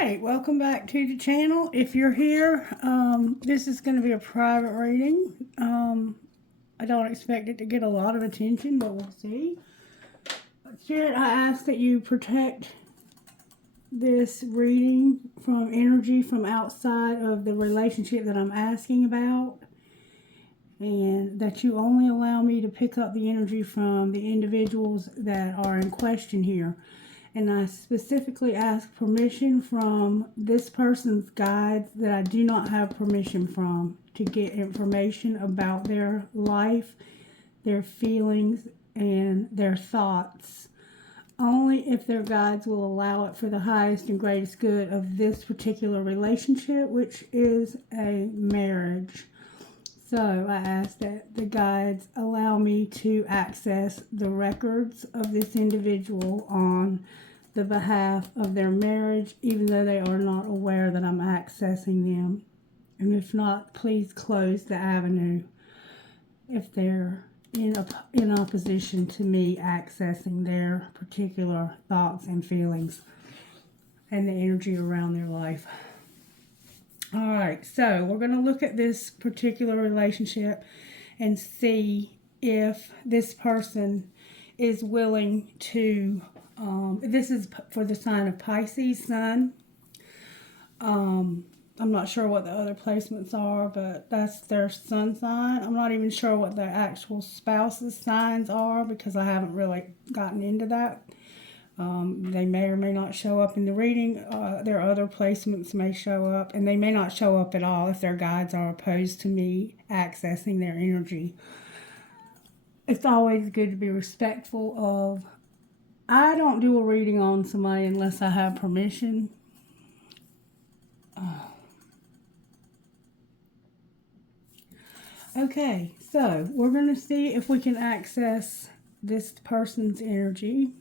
Alright, welcome back to the channel. If you're here, this is going to be a private reading. I don't expect it to get a lot of attention, but we'll see. Spirit, I ask that you protect this reading from energy from outside of the relationship that I'm asking about, and that you only allow me to pick up the energy from the individuals that are in question here. And I specifically ask permission from this person's guides that I do not have permission from to get information about their life, their feelings, and their thoughts. Only if their guides will allow it for the highest and greatest good of this particular relationship, which is a marriage. So I ask that the guides allow me to access the records of this individual on the behalf of their marriage, even though they are not aware that I'm accessing them. And if not, please close the avenue if they're in opposition to me accessing their particular thoughts and feelings and the energy around their life. Alright, so we're going to look at this particular relationship and see if this person is willing to, this is for the sign of Pisces, Sun. I'm not sure what the other placements are, but that's their sun sign. I'm not even sure what their actual spouse's signs are because I haven't really gotten into that. They may or may not show up in the reading. Their other placements may show up, and they may not show up at all if their guides are opposed to me accessing their energy. It's always good to be respectful of, I don't do a reading on somebody unless I have permission. Okay, so we're going to see if we can access this person's energy.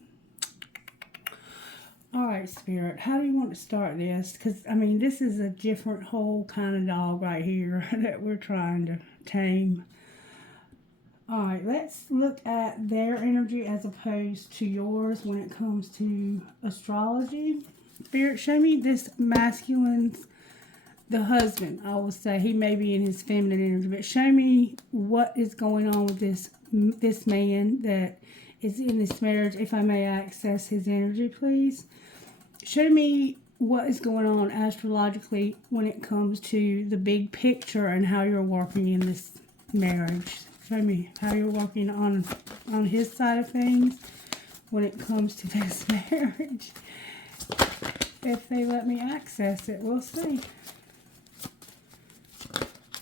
Alright, Spirit, how do you want to start this? Because, I mean, this is a different whole kind of dog right here that we're trying to tame. Alright, let's look at their energy as opposed to yours when it comes to astrology. Spirit, show me this masculine's, the husband, I will say. He may be in his feminine energy, but show me what is going on with this man that is in this marriage. If I may access his energy, please. Show me what is going on astrologically when it comes to the big picture and how you're working in this marriage. Show me how you're working on his side of things when it comes to this marriage. If they let me access it, we'll see.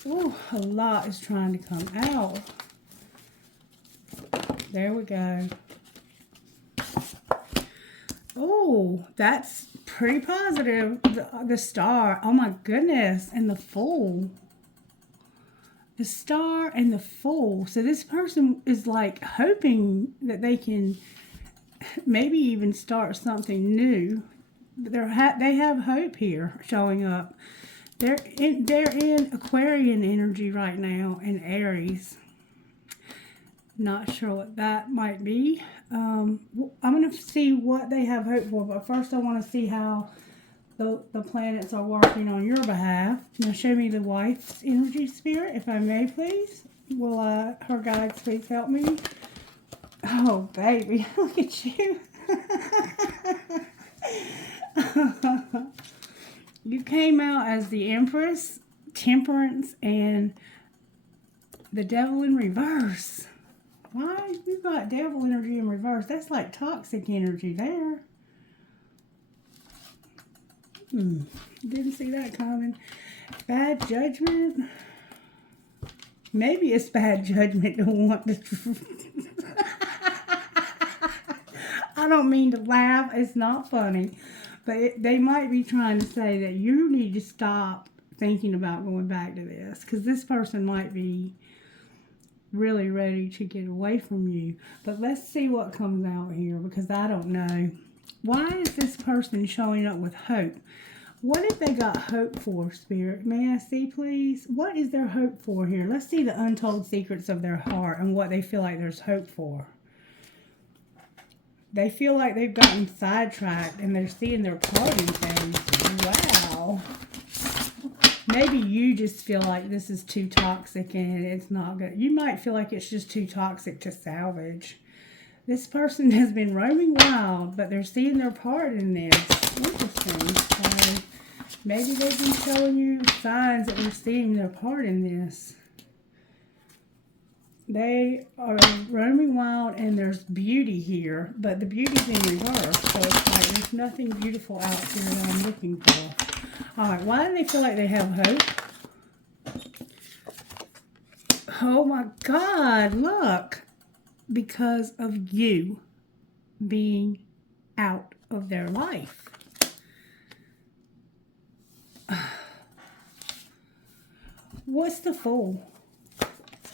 Oh, a lot is trying to come out. There we go. Oh, that's pretty positive. The star. Oh my goodness. And the Fool. The star and the Fool. So this person is like hoping that they can maybe even start something new. They have hope here showing up. They're in Aquarian energy right now and Aries. Not sure what that might be. I'm going to see what they have hope for, but first I want to see how the planets are working on your behalf. Now show me the wife's energy, Spirit, if I may, please. Will her guides please help me? Oh, baby, look at you. You came out as the Empress, Temperance, and the Devil in reverse. Why? You got devil energy in reverse. That's like toxic energy there. Didn't see that coming. Bad judgment. Maybe it's bad judgment to want the truth. I don't mean to laugh. It's not funny. But they might be trying to say that you need to stop thinking about going back to this. Because this person might be really ready to get away from you. But let's see what comes out here, because I don't know. Why is this person showing up with hope? What if they got hope for, Spirit? May I see, please? What is their hope for here? Let's see the untold secrets of their heart and what they feel like there's hope for. They feel like they've gotten sidetracked and they're seeing their part in things. Wow. Maybe you just feel like this is too toxic and it's not good. You might feel like it's just too toxic to salvage. This person has been roaming wild, but they're seeing their part in this. Interesting. So maybe they've been showing you signs that they're seeing their part in this. They are roaming wild and there's beauty here, but the beauty's in reverse. So it's like there's nothing beautiful out here that I'm looking for. Alright, why do they feel like they have hope? Oh my God, look. Because of you being out of their life. What's the Fool?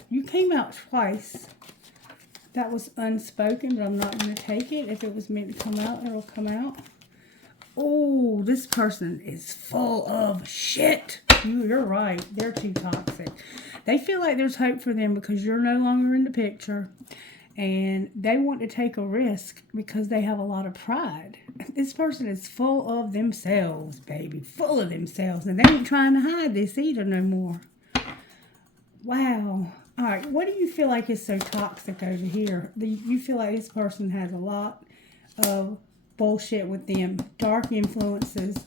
You came out twice. That was unspoken, but I'm not going to take it. If it was meant to come out, it'll come out. Oh, this person is full of shit. You're right. They're too toxic. They feel like there's hope for them because you're no longer in the picture. And they want to take a risk because they have a lot of pride. This person is full of themselves, baby. Full of themselves. And they ain't trying to hide this either no more. Wow. All right. What do you feel like is so toxic over here? You feel like this person has a lot of bullshit with them. Dark influences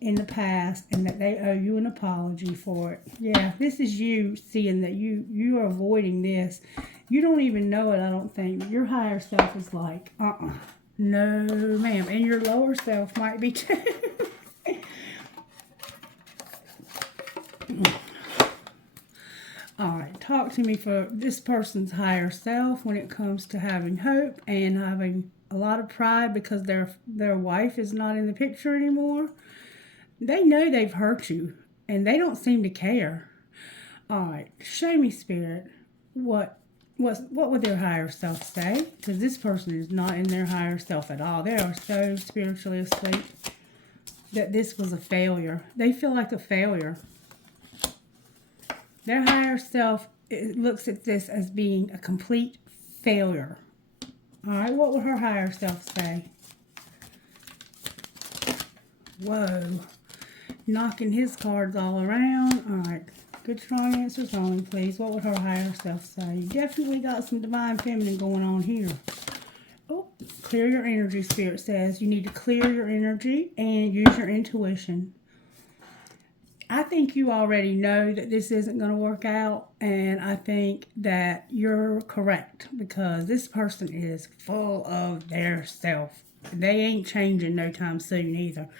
in the past. And that they owe you an apology for it. Yeah. This is you seeing that you are avoiding this. You don't even know it, I don't think. Your higher self is like, no, ma'am. And your lower self might be too. All right, talk to me for this person's higher self when it comes to having hope and having a lot of pride because their wife is not in the picture anymore. They know they've hurt you, and they don't seem to care. All right, show me, Spirit, what would their higher self say? Because this person is not in their higher self at all. They are so spiritually asleep that this was a failure. They feel like a failure. Their higher self looks at this as being a complete failure. All right, what would her higher self say? Whoa. Knocking his cards all around. All right. Good strong answers only, please. What would her higher self say? You definitely got some divine feminine going on here. Oh, clear your energy, Spirit says. You need to clear your energy and use your intuition. I think you already know that this isn't going to work out, and I think that you're correct because this person is full of their self. They ain't changing no time soon either.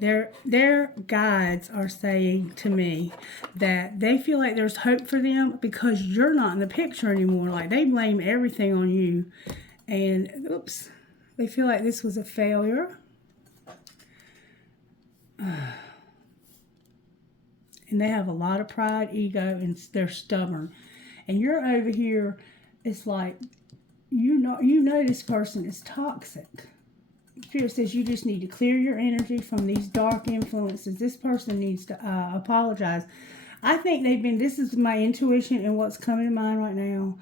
Their guides are saying to me that they feel like there's hope for them because you're not in the picture anymore. Like they blame everything on you. And, oops, they feel like this was a failure. And they have a lot of pride, ego, and they're stubborn. And you're over here, it's like, you know this person is toxic. Spirit says you just need to clear your energy from these dark influences. This person needs to apologize. I think this is my intuition and what's coming to mind right now.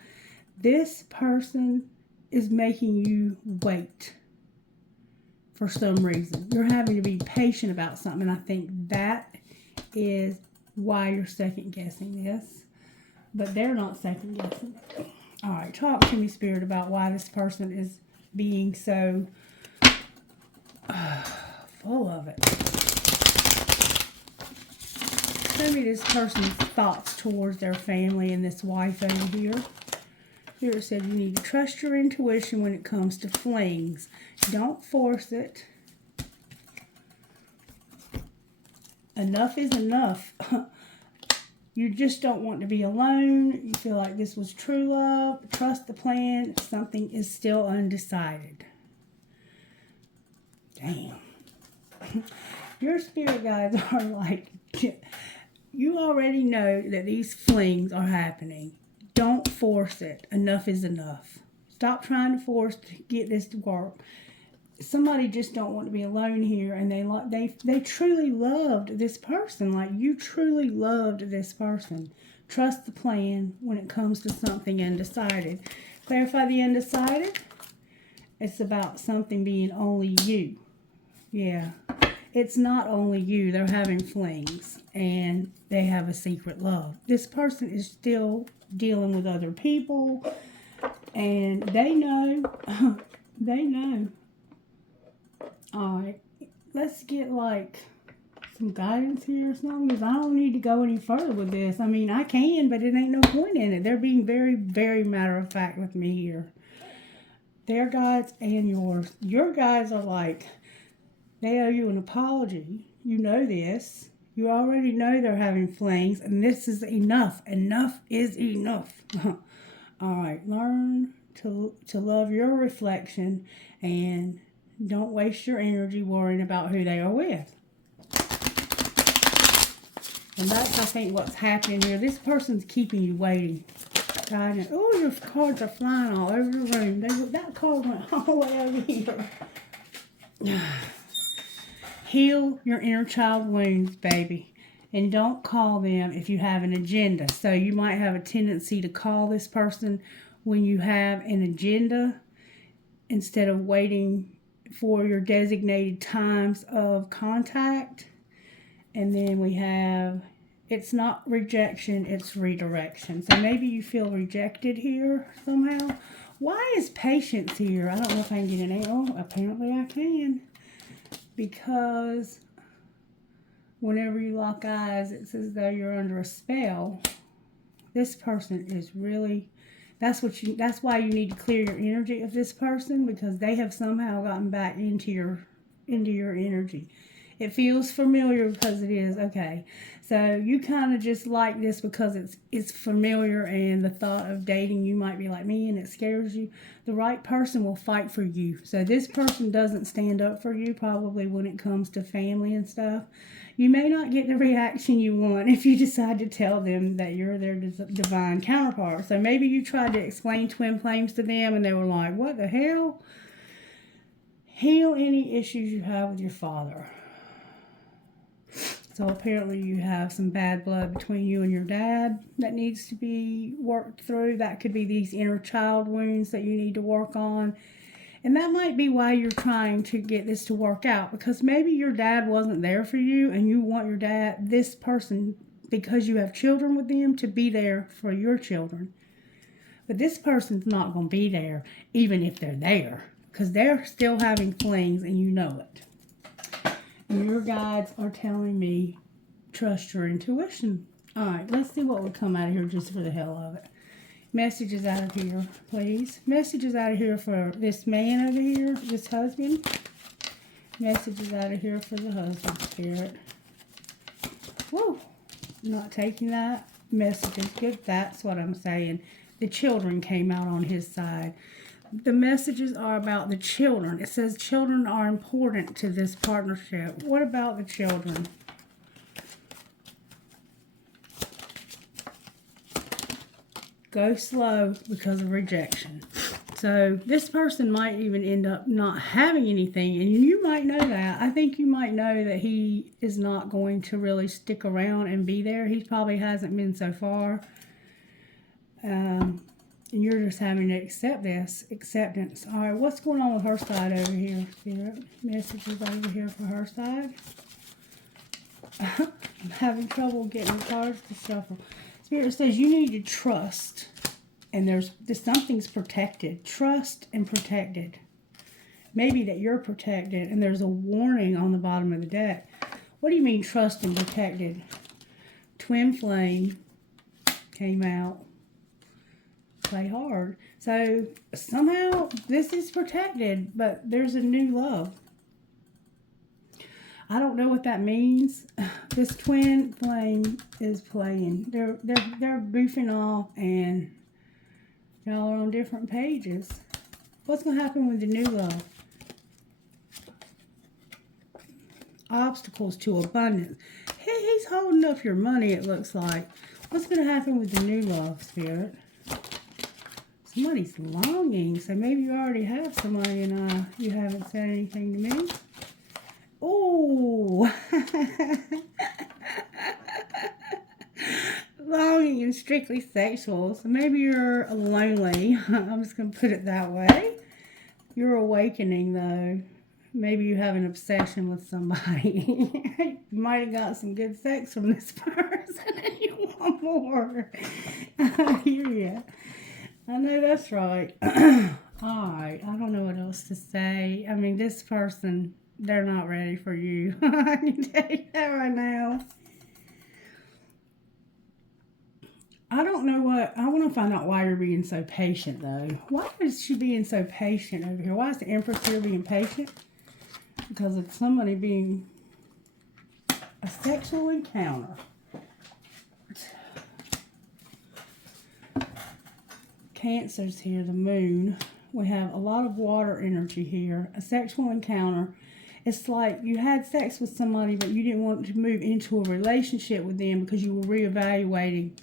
This person is making you wait for some reason. You're having to be patient about something. And I think that is why you're second guessing this. But they're not second guessing it. All right, talk to me, Spirit, about why this person is being so full of it. Show me this person's thoughts towards their family and this wife over here. Here it said you need to trust your intuition when it comes to flings. Don't force it. Enough is enough. You just don't want to be alone. You feel like this was true love. Trust the plan. Something is still undecided. Damn. Your spirit guides are like, you already know that these flings are happening. Don't force it. Enough is enough. Stop trying to force to get this to work. Somebody just don't want to be alone here, and they truly loved this person. Like you truly loved this person. Trust the plan when it comes to something undecided. Clarify the undecided. It's about something being only you. Yeah. It's not only you. They're having flings. And they have a secret love. This person is still dealing with other people. And they know. They know. Alright. Let's get like some guidance here or something, because I don't need to go any further with this. I mean, I can, but it ain't no point in it. They're being very, very matter of fact with me here. Their guides and yours. Your guides are like, they owe you an apology. You know this. You already know they're having flings, and this is enough. Enough is enough. All right, learn to love your reflection, and don't waste your energy worrying about who they are with. And that's, I think, what's happening here. This person's keeping you waiting. Oh, your cards are flying all over the room. That card went all the way over here. Heal your inner child wounds, baby. And don't call them if you have an agenda. So you might have a tendency to call this person when you have an agenda instead of waiting for your designated times of contact. And then we have, it's not rejection, it's redirection. So maybe you feel rejected here somehow. Why is patience here? I don't know if I can get an arrow. Apparently I can. Because whenever you lock eyes, it's as though you're under a spell. This person is really, that's why you need to clear your energy of this person, because they have somehow gotten back into your energy. It feels familiar because it is. Okay. So you kind of just like this because it's familiar, and the thought of dating you might be like me and it scares you. The right person will fight for you. So this person doesn't stand up for you probably when it comes to family and stuff. You may not get the reaction you want if you decide to tell them that you're their divine counterpart. So maybe you tried to explain twin flames to them and they were like, what the hell? Heal any issues you have with your father. So apparently you have some bad blood between you and your dad that needs to be worked through. That could be these inner child wounds that you need to work on. And that might be why you're trying to get this to work out, because maybe your dad wasn't there for you and you want your dad, this person, because you have children with them, to be there for your children. But this person's not going to be there even if they're there, because they're still having flings and you know it. And your guides are telling me, trust your intuition. All right, let's see what would come out of here just for the hell of it. Messages out of here, please. Messages out of here for this man over here, this husband. Messages out of here for the husband, Spirit. Woo! Not taking that. Messages, good. That's what I'm saying. The children came out on his side. The messages are about the children. It says children are important to this partnership. What about the children? Go slow because of rejection. So this person might even end up not having anything, and you might know that. I think you might know that he is not going to really stick around and be there. He probably hasn't been so far. And you're just having to accept this. Acceptance. All right, what's going on with her side over here, Spirit? Messages over here for her side. I'm having trouble getting the cards to shuffle. Spirit says you need to trust. And there's something's protected. Trust and protected. Maybe that you're protected. And there's a warning on the bottom of the deck. What do you mean trust and protected? Twin flame came out. Play hard. So somehow this is protected, but there's a new love. I don't know what that means. This twin flame is playing. They're boofing off, and y'all are on different pages. What's gonna happen with the new love? Obstacles to abundance. He's holding up your money, it looks like. What's gonna happen with the new love, Spirit? Somebody's longing, so maybe you already have somebody and you haven't said anything to me. Oh, longing and strictly sexual. So maybe you're lonely. I'm just going to put it that way. You're awakening, though. Maybe you have an obsession with somebody. You might have got some good sex from this person and you want more. I hear you. I know that's right. Alright, I don't know what else to say. I mean, this person, they're not ready for you. I can tell you that right now. I don't know what, I want to find out why you're being so patient, though. Why is she being so patient over here? Why is the Empress here being patient? Because it's somebody being a sexual encounter. Cancer's here, the moon. We have a lot of water energy here. A sexual encounter. It's like you had sex with somebody, but you didn't want to move into a relationship with them because you were reevaluating.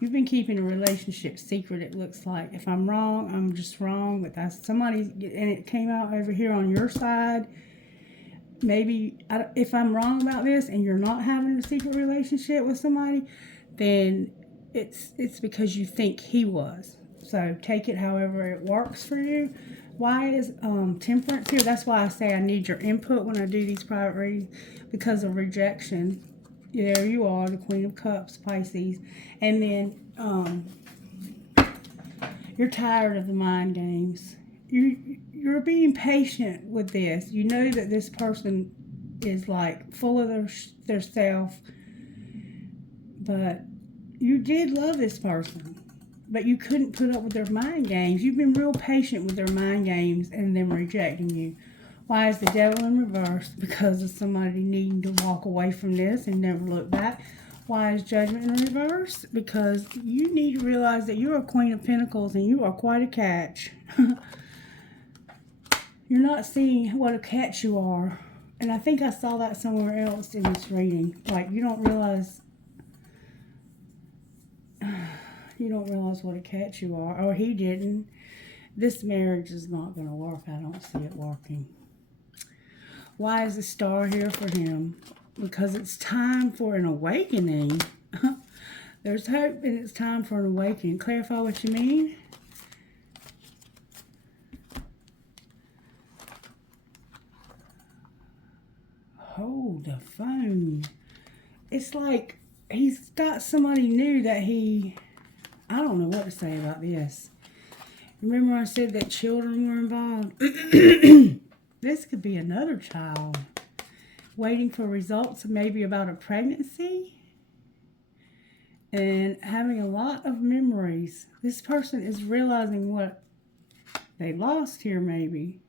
You've been keeping a relationship secret, it looks like. If I'm wrong, I'm just wrong. But that's somebody, and it came out over here on your side. Maybe, if I'm wrong about this and you're not having a secret relationship with somebody, then it's because you think he was. So take it however it works for you. Why is Temperance here? That's why I say I need your input when I do these private readings, because of rejection. There you are, the Queen of Cups, Pisces. And then you're tired of the mind games. You're being patient with this. You know that this person is like full of their self, but you did love this person, but you couldn't put up with their mind games. You've been real patient with their mind games and them rejecting you. Why is the Devil in reverse? Because of somebody needing to walk away from this and never look back. Why is Judgment in reverse? Because you need to realize that you're a Queen of Pentacles and you are quite a catch. You're not seeing what a catch you are. And I think I saw that somewhere else in this reading. Like, you don't realize what a catch you are. Or he didn't. This marriage is not going to work. I don't see it working. Why is the Star here for him? Because it's time for an awakening. There's hope and it's time for an awakening. Clarify what you mean. Hold the phone. It's like he's got somebody new that I don't know what to say about this. Remember I said that children were involved? This could be another child waiting for results, maybe about a pregnancy, and having a lot of memories. This person is realizing what they lost here, maybe,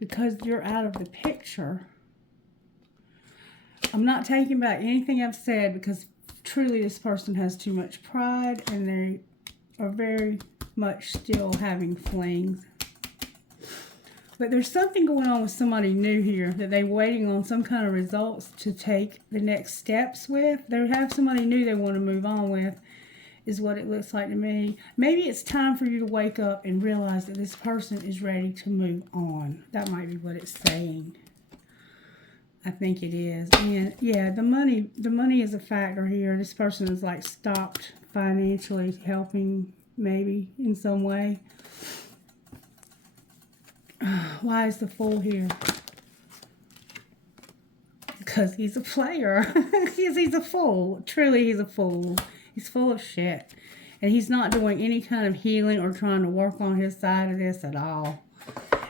because you're out of the picture. I'm not taking back anything I've said, because truly this person has too much pride and they are very much still having flings. But there's something going on with somebody new here that they're waiting on some kind of results to take the next steps with. They have somebody new they want to move on with, is what it looks like to me. Maybe it's time for you to wake up and realize that this person is ready to move on. That might be what it's saying. I think it is. And yeah, the money is a factor here. This person is like stopped financially helping, maybe in some way. Why is the Fool here? Because he's a player. He's a fool. Truly, he's a fool. He's full of shit. And he's not doing any kind of healing or trying to work on his side of this at all.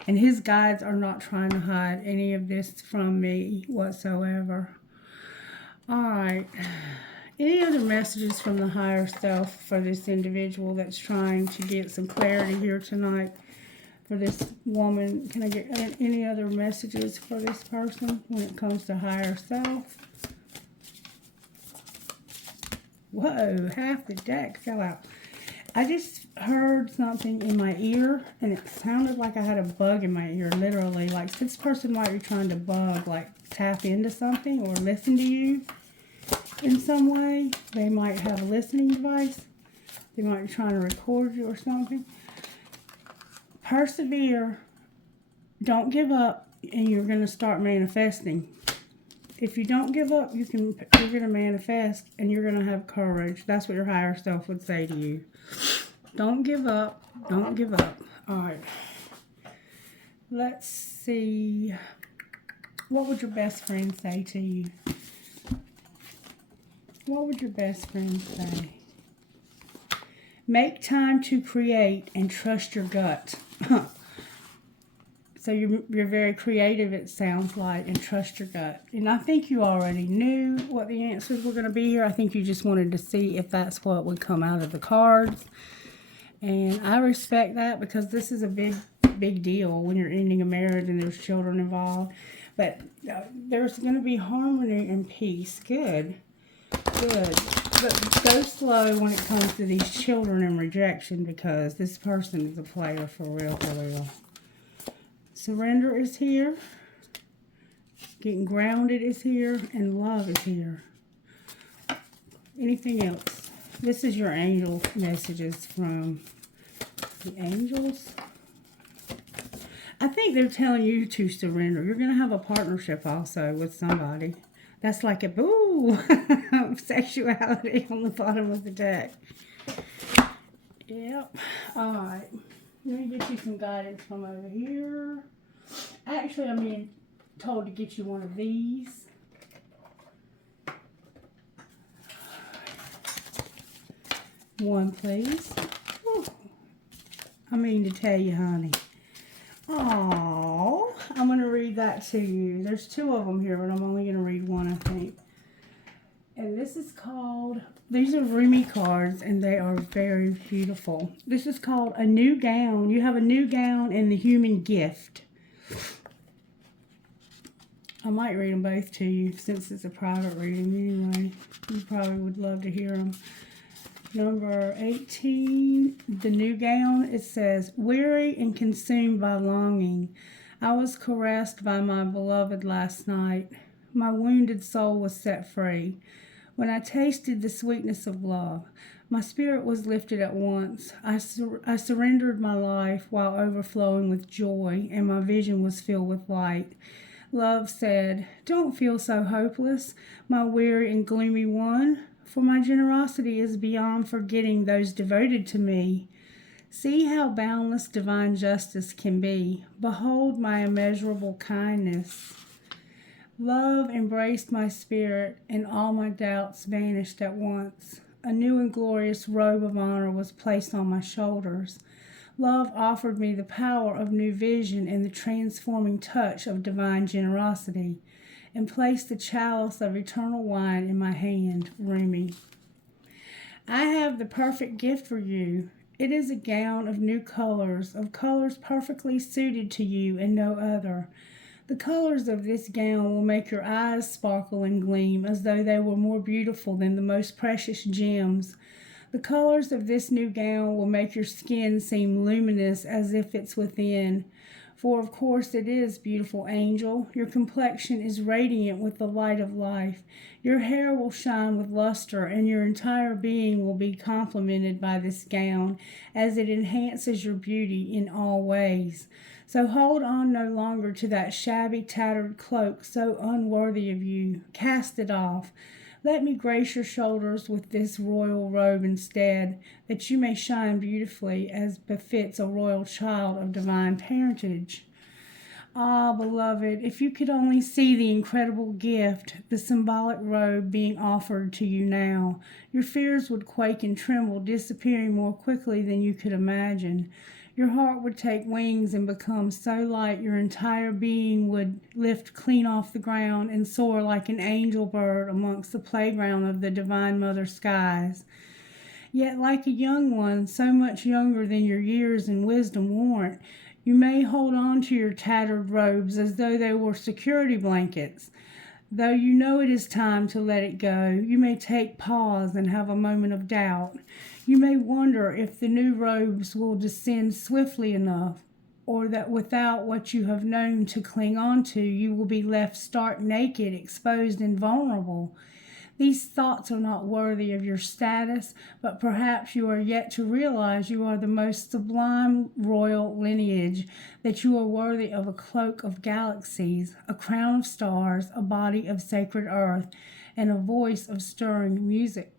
And his guides are not trying to hide any of this from me whatsoever. Alright. Any other messages from the higher self for this individual that's trying to get some clarity here tonight? For this woman, can I get any other messages for this person when it comes to higher self? Whoa, half the deck fell out. I just heard something in my ear, and it sounded like I had a bug in my ear, literally. Like, this person might be trying to bug, like, tap into something or listen to you in some way. They might have a listening device. They might be trying to record you or something. Persevere, don't give up, and you're going to start manifesting. If you don't give up, you're going to manifest, and you're going to have courage. That's what your higher self would say to you. Don't give up. Don't give up. All right. Let's see. What would your best friend say to you? What would your best friend say? Make time to create and trust your gut. So you're very creative, it sounds like, and trust your gut. And I think you already knew what the answers were going to be here. I think you just wanted to see if that's what would come out of the cards. And I respect that, because this is a big deal when you're ending a marriage and there's children involved. But there's going to be harmony and peace. Good. Good. But go slow when it comes to these children and rejection, because this person is a player for real, for real. Surrender is here. Getting grounded is here. And love is here. Anything else? This is your angel messages from the angels. I think they're telling you to surrender. You're going to have a partnership also with somebody. That's like a boo sexuality on the bottom of the deck. Yep. All right. Let me get you some guidance from over here. Actually, I'm being told to get you one of these. One, please. Whew. I mean to tell you, honey. Oh, I'm going to read that to you. There's two of them here, but I'm only going to read one, I think. And this is called, these are Rumi cards, and they are very beautiful. This is called A New Gown. You have a new gown and the human gift. I might read them both to you since it's a private reading anyway. You probably would love to hear them. Number 18, the new gown, it says, weary and consumed by longing, I was caressed by my beloved last night. My wounded soul was set free. When I tasted the sweetness of love, my spirit was lifted at once. I surrendered my life while overflowing with joy, and my vision was filled with light. Love said, don't feel so hopeless, my weary and gloomy one, for my generosity is beyond forgetting those devoted to me. See how boundless divine justice can be. Behold my immeasurable kindness. Love embraced my spirit, and all my doubts vanished at once. A new and glorious robe of honor was placed on my shoulders. Love offered me the power of new vision and the transforming touch of divine generosity, and placed the chalice of eternal wine in my hand. Rumi. I have the perfect gift for you. It is a gown of new colors, of colors perfectly suited to you and no other. The colors of this gown will make your eyes sparkle and gleam as though they were more beautiful than the most precious gems. The colors of this new gown will make your skin seem luminous as if it's within. For of course it is, beautiful angel. Your complexion is radiant with the light of life. Your hair will shine with luster, and your entire being will be complemented by this gown, as it enhances your beauty in all ways. So hold on no longer to that shabby, tattered cloak so unworthy of you. Cast it off. Let me grace your shoulders with this royal robe instead, that you may shine beautifully as befits a royal child of divine parentage. Ah, beloved, if you could only see the incredible gift, the symbolic robe being offered to you now, your fears would quake and tremble, disappearing more quickly than you could imagine. Your heart would take wings and become so light your entire being would lift clean off the ground and soar like an angel bird amongst the playground of the divine mother skies. Yet like a young one, so much younger than your years and wisdom warrant, you may hold on to your tattered robes as though they were security blankets. Though you know it is time to let it go, you may take pause and have a moment of doubt. You may wonder if the new robes will descend swiftly enough, or that without what you have known to cling on to, you will be left stark naked, exposed, and vulnerable. These thoughts are not worthy of your status, but perhaps you are yet to realize you are the most sublime royal lineage, that you are worthy of a cloak of galaxies, a crown of stars, a body of sacred earth, and a voice of stirring music.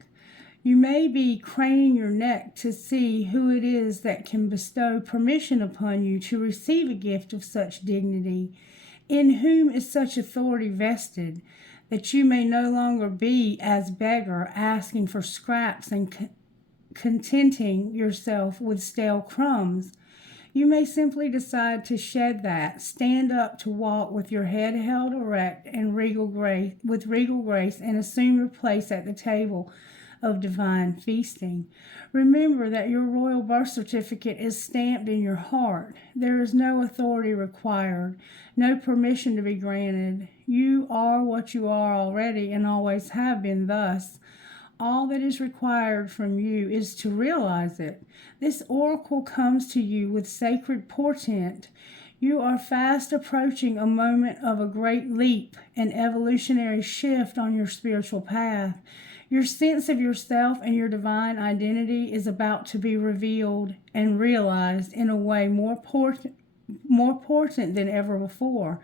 You may be craning your neck to see who it is that can bestow permission upon you to receive a gift of such dignity, in whom is such authority vested, that you may no longer be as beggar asking for scraps and contenting yourself with stale crumbs. You may simply decide to shed that, stand up to walk with your head held erect and with regal grace, and assume your place at the table of divine feasting. Remember that your royal birth certificate is stamped in your heart. There is no authority required, no permission to be granted. You are what you are already and always have been thus. All that is required from you is to realize it. This oracle comes to you with sacred portent. You are fast approaching a moment of a great leap, an evolutionary shift on your spiritual path. Your sense of yourself and your divine identity is about to be revealed and realized in a way more portent than ever before.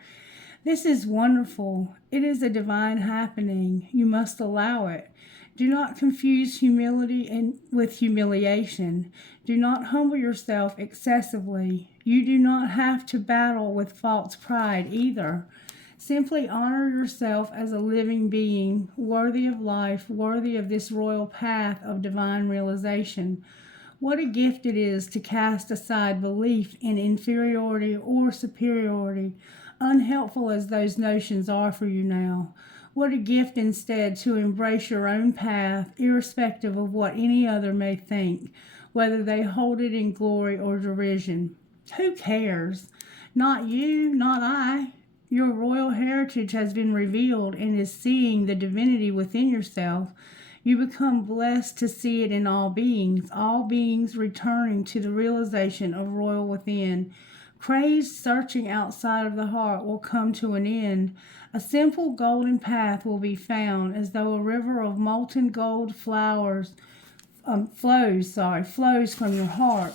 This is wonderful. It is a divine happening. You must allow it. Do not confuse humility with humiliation. Do not humble yourself excessively. You do not have to battle with false pride either. Simply honor yourself as a living being, worthy of life, worthy of this royal path of divine realization. What a gift it is to cast aside belief in inferiority or superiority, unhelpful as those notions are for you now. What a gift instead to embrace your own path, irrespective of what any other may think, whether they hold it in glory or derision. Who cares? Not you, not I. Your royal heritage has been revealed and is seeing the divinity within yourself. You become blessed to see it in all beings returning to the realization of royal within. Crazed searching outside of the heart will come to an end. A simple golden path will be found, as though a river of molten gold flows from your heart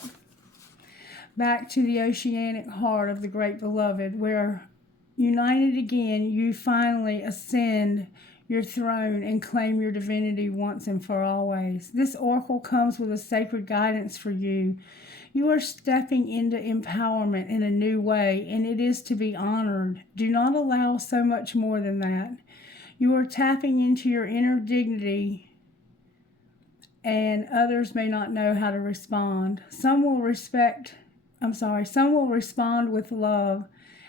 back to the oceanic heart of the great beloved, where, united again, you finally ascend your throne and claim your divinity once and for always. This oracle comes with a sacred guidance for you. You are stepping into empowerment in a new way, and it is to be honored. Do not allow so much more than that. You are tapping into your inner dignity, and others may not know how to respond. Some will respond with love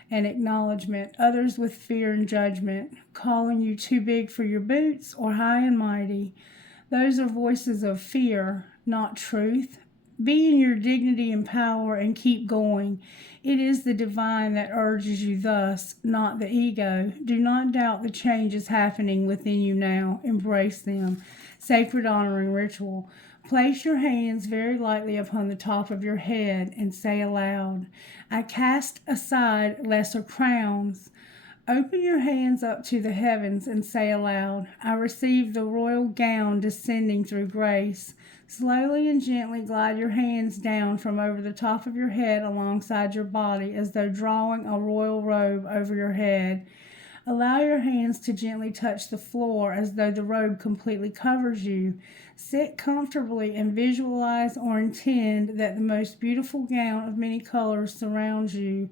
and acknowledgement, others with fear and judgment, calling you too big for your boots or high and mighty. Those are voices of fear, not truth. Be in your dignity and power and keep going. It is the divine that urges you thus, not the ego. Do not doubt the changes happening within you now. Embrace them. Sacred honoring ritual. Place your hands very lightly upon the top of your head and say aloud, I cast aside lesser crowns. Open your hands up to the heavens and say aloud, I receive the royal gown descending through grace. Slowly and gently glide your hands down from over the top of your head alongside your body, as though drawing a royal robe over your head. Allow your hands to gently touch the floor as though the robe completely covers you. Sit comfortably and visualize or intend that the most beautiful gown of many colors surrounds you.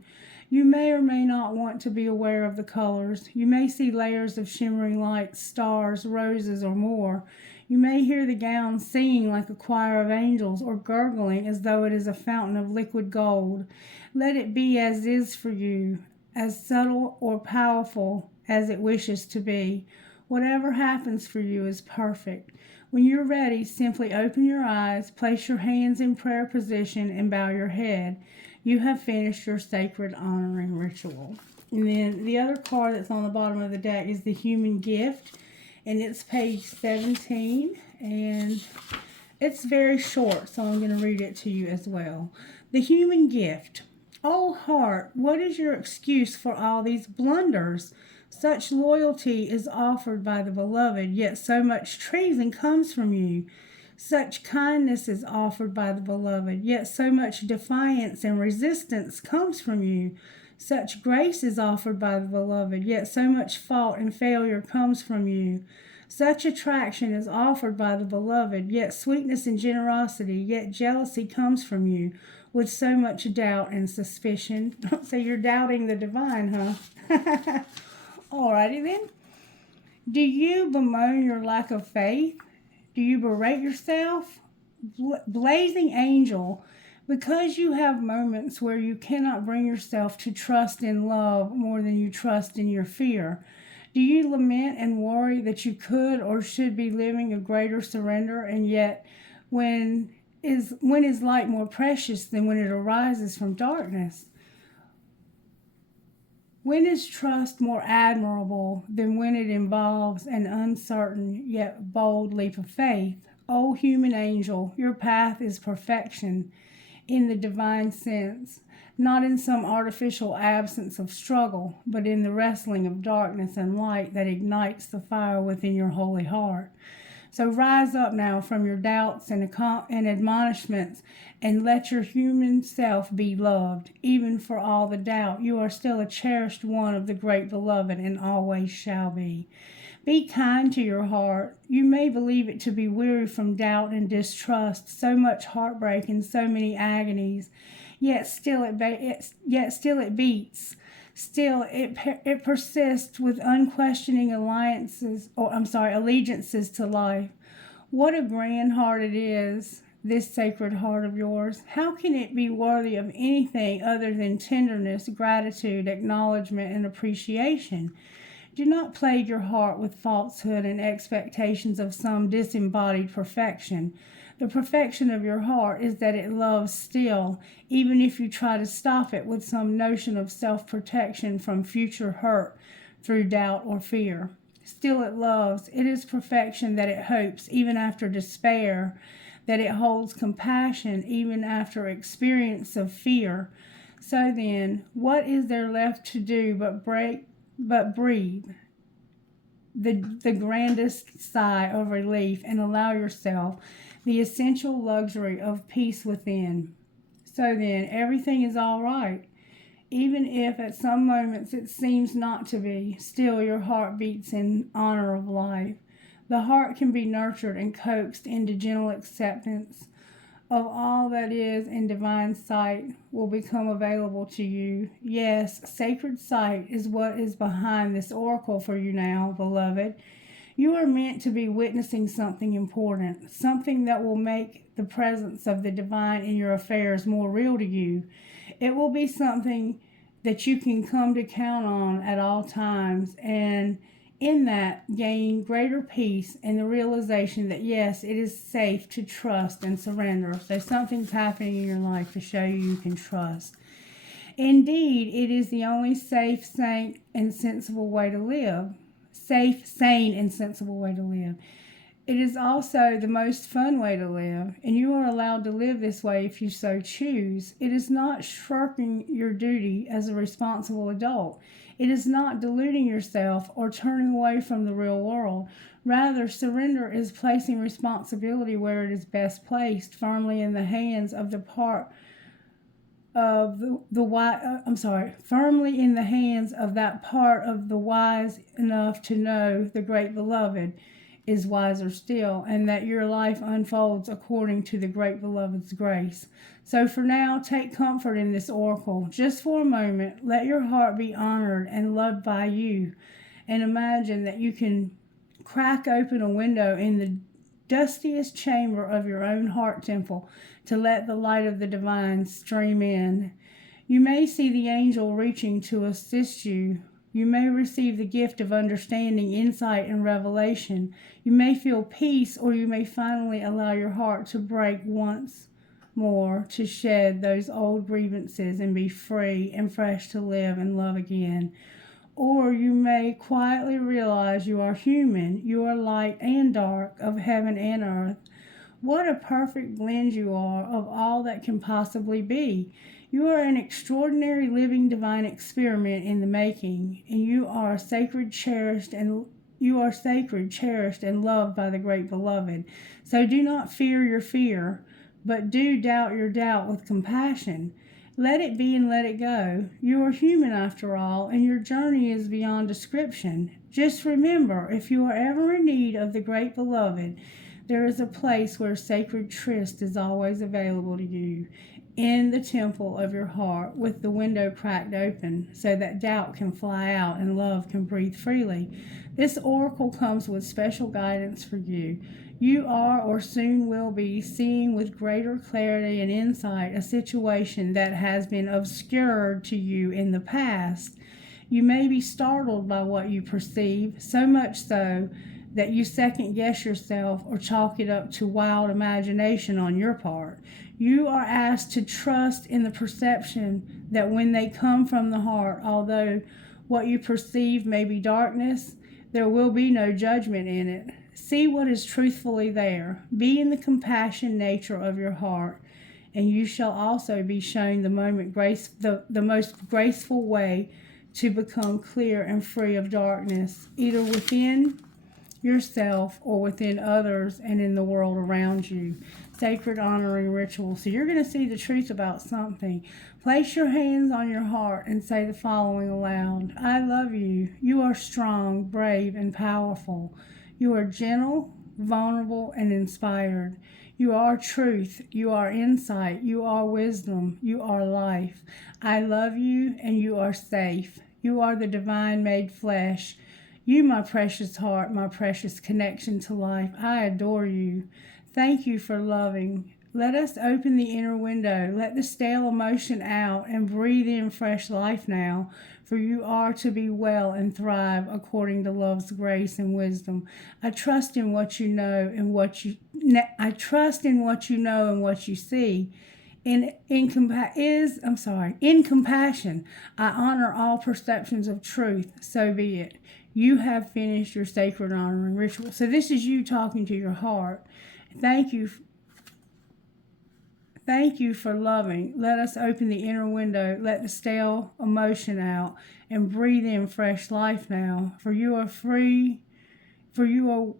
You may or may not want to be aware of the colors. You may see layers of shimmering lights, stars, roses, or more. You may hear the gown singing like a choir of angels, or gurgling as though it is a fountain of liquid gold. Let it be as is for you, as subtle or powerful as it wishes to be. Whatever happens for you is perfect. When you're ready, simply open your eyes, place your hands in prayer position, and bow your head. You have finished your sacred honoring ritual. And then the other card that's on the bottom of the deck is the human gift, and it's page 17, and it's very short, so I'm going to read it to you as well. The human gift. Oh heart, what is your excuse for all these blunders? Such loyalty is offered by the beloved, yet so much treason comes from you. Such kindness is offered by the beloved, yet so much defiance and resistance comes from you. Such grace is offered by the beloved, yet so much fault and failure comes from you. Such attraction is offered by the beloved, yet sweetness and generosity, yet jealousy comes from you with so much doubt and suspicion. So you're doubting the divine, huh? Alrighty then. Do you bemoan your lack of faith? Do you berate yourself? Blazing angel, because you have moments where you cannot bring yourself to trust in love more than you trust in your fear. Do you lament and worry that you could or should be living a greater surrender, and yet when is light more precious than when it arises from darkness? When is trust more admirable than when it involves an uncertain yet bold leap of faith? O human angel, your path is perfection in the divine sense, not in some artificial absence of struggle, but in the wrestling of darkness and light that ignites the fire within your holy heart. So rise up now from your doubts and admonishments, and let your human self be loved. Even for all the doubt, you are still a cherished one of the great beloved, and always shall be. Be kind to your heart. You may believe it to be weary from doubt and distrust, so much heartbreak and so many agonies. Yet still it beats. Still it persists with unquestioning allegiances to life. What a grand heart it is, this sacred heart of yours. How can it be worthy of anything other than tenderness, gratitude, acknowledgement, and appreciation? Do not plague your heart with falsehood and expectations of some disembodied perfection. The perfection of your heart is that it loves still, even if you try to stop it with some notion of self-protection from future hurt through doubt or fear. Still it loves. It is perfection that it hopes even after despair, that it holds compassion even after experience of fear. So then, what is there left to do but breathe the grandest sigh of relief and allow yourself the essential luxury of peace within? So then, everything is all right. Even if at some moments it seems not to be, still your heart beats in honor of life. The heart can be nurtured and coaxed into gentle acceptance of all that is in divine sight will become available to you. Yes, sacred sight is what is behind this oracle for you now, beloved. You are meant to be witnessing something important, something that will make the presence of the divine in your affairs more real to you. It will be something that you can come to count on at all times, and in that gain greater peace and the realization that yes, it is safe to trust and surrender. So something's happening in your life to show you can trust. Indeed, it is the only safe, sane, and sensible way to live. Safe, sane, and sensible way to live. It is also the most fun way to live, and you are allowed to live this way if you so choose. It is not shirking your duty as a responsible adult. It is not deluding yourself or turning away from the real world. Rather, surrender is placing responsibility where it is best placed, firmly in the hands of the part of firmly in the hands of that part of the wise enough to know the great beloved is wiser still, and that your life unfolds according to the great beloved's grace. So for now, take comfort in this oracle. Just for a moment, let your heart be honored and loved by you, and imagine that you can crack open a window in the dustiest chamber of your own heart temple to let the light of the divine stream in. You may see the angel reaching to assist you. You may receive the gift of understanding, insight, and revelation. You may feel peace, or you may finally allow your heart to break once more, to shed those old grievances and be free and fresh to live and love again. Or you may quietly realize you are human, you are light and dark, of heaven and earth. What a perfect blend you are of all that can possibly be. You are an extraordinary living divine experiment in the making, and you are sacred, cherished, and loved by the great beloved. So do not fear your fear, but do doubt your doubt with compassion. Let it be and let it go. You are human after all, and your journey is beyond description. Just remember, if you are ever in need of the great beloved, there is a place where sacred tryst is always available to you, in the temple of your heart, with the window cracked open so that doubt can fly out and love can breathe freely. This oracle comes with special guidance for you. You are, or soon will be, seeing with greater clarity and insight a situation that has been obscured to you in the past. You may be startled by what you perceive, so much so that you second guess yourself or chalk it up to wild imagination on your part. You are asked to trust in the perception that when they come from the heart, although what you perceive may be darkness, there will be no judgment in it. See what is truthfully there. Be in the compassion nature of your heart, and you shall also be shown the most graceful way to become clear and free of darkness, either within yourself or within others and in the world around you. Sacred honoring ritual. So you're going to see the truth about something. Place your hands on your heart and say the following aloud. I love you. You are strong, brave, and powerful. You are gentle, vulnerable, and inspired. You are truth. You are insight. You are wisdom. You are life. I love you, and you are safe. You are the divine made flesh. You, my precious heart, my precious connection to life. I adore you. Thank you for loving. Let us open the inner window. Let the stale emotion out and breathe in fresh life now, for you are to be well and thrive according to love's grace and wisdom. I trust in what you know and what you see. In compassion, I honor all perceptions of truth. So be it. You have finished your sacred honoring ritual. So this is you talking to your heart. Thank you for loving. Let us open the inner window. Let the stale emotion out and breathe in fresh life now. For you are free. For you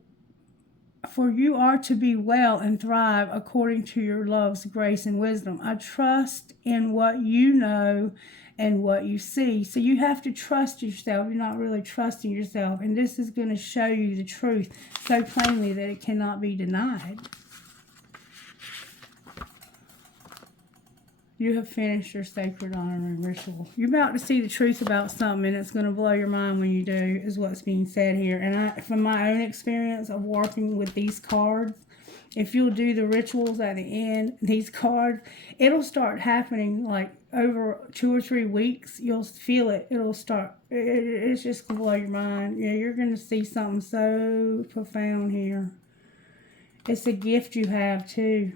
are to be well and thrive according to your love's grace and wisdom. I trust in what you know and what you see. So you have to trust yourself. You're not really trusting yourself. And this is going to show you the truth so plainly that it cannot be denied. You have finished your sacred honoring ritual. You're about to see the truth about something, and it's going to blow your mind when you do, is what's being said here. And from my own experience of working with these cards, if you'll do the rituals at the end, these cards, it'll start happening like over 2 or 3 weeks. You'll feel it. It'll start. It's just going to blow your mind. Yeah, you're going to see something so profound here. It's a gift you have, too.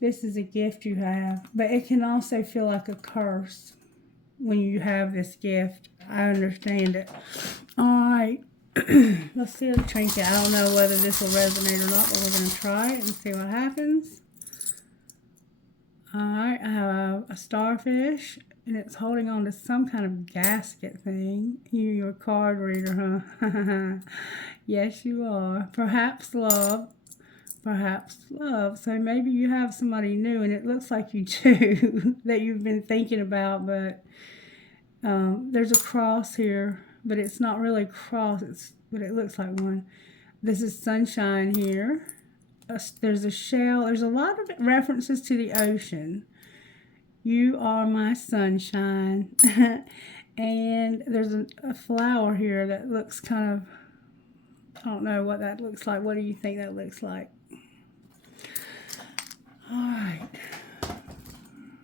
This is a gift you have, but it can also feel like a curse when you have this gift. I understand it. All right, let's see the trinket. I don't know whether this will resonate or not, but we're going to try it and see what happens. All right, I have a starfish, and it's holding on to some kind of gasket thing. You're a card reader, huh? Yes, you are. Perhaps love. Perhaps love. So maybe you have somebody new, and it looks like you do, that you've been thinking about, but there's a cross here, but it's not really a cross, but it looks like one. This is sunshine here. There's a shell. There's a lot of references to the ocean. You are my sunshine. And there's a flower here that looks kind of, I don't know what that looks like. What do you think that looks like? All right,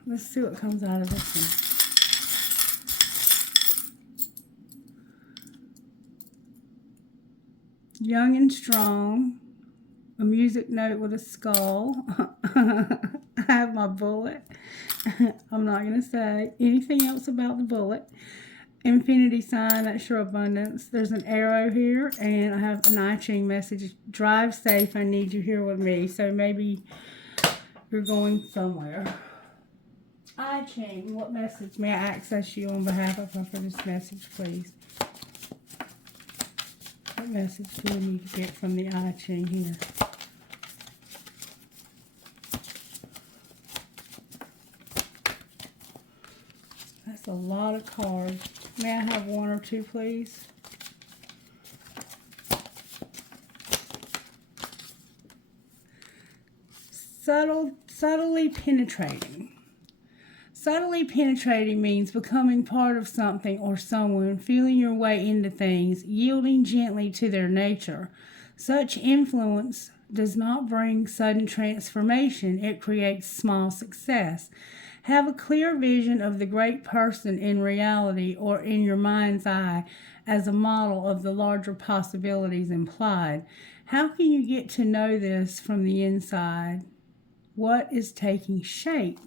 let's see what comes out of this one. Young and strong, a music note with a skull. I have my bullet. I'm not going to say anything else about the bullet. Infinity sign, that's your abundance. There's an arrow here, and I have an I Ching message. Drive safe, I need you here with me. So maybe you're going somewhere. I Ching, what message may I access you on behalf of her for this message, please? What message do we need to get from the I Ching here? That's a lot of cards. May I have one or two, please? Subtly penetrating. Subtly penetrating means becoming part of something or someone, feeling your way into things, yielding gently to their nature. Such influence does not bring sudden transformation, it creates small success. Have a clear vision of the great person in reality or in your mind's eye as a model of the larger possibilities implied. How can you get to know this from the inside? What is taking shape?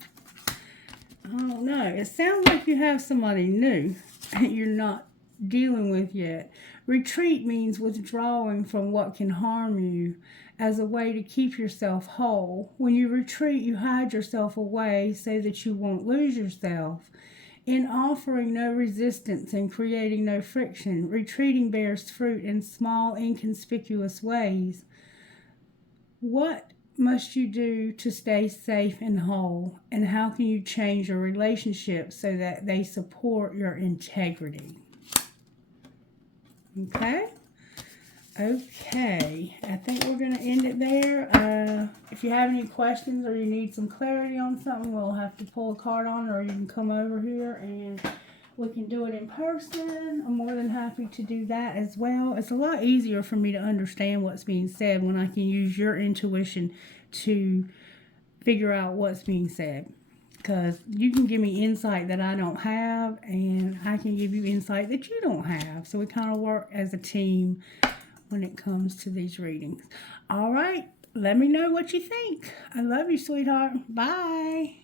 I don't know. It sounds like you have somebody new that you're not dealing with yet. Retreat means withdrawing from what can harm you as a way to keep yourself whole. When you retreat, you hide yourself away so that you won't lose yourself. In offering no resistance and creating no friction, retreating bears fruit in small, inconspicuous ways. What must you do to stay safe and whole? And how can you change your relationships so that they support your integrity? Okay? Okay. I think we're going to end it there. If you have any questions or you need some clarity on something, we'll have to pull a card on, or you can come over here and we can do it in person. I'm more than happy to do that as well. It's a lot easier for me to understand what's being said when I can use your intuition to figure out what's being said. Because you can give me insight that I don't have, and I can give you insight that you don't have. So we kind of work as a team when it comes to these readings. All right, let me know what you think. I love you, sweetheart. Bye.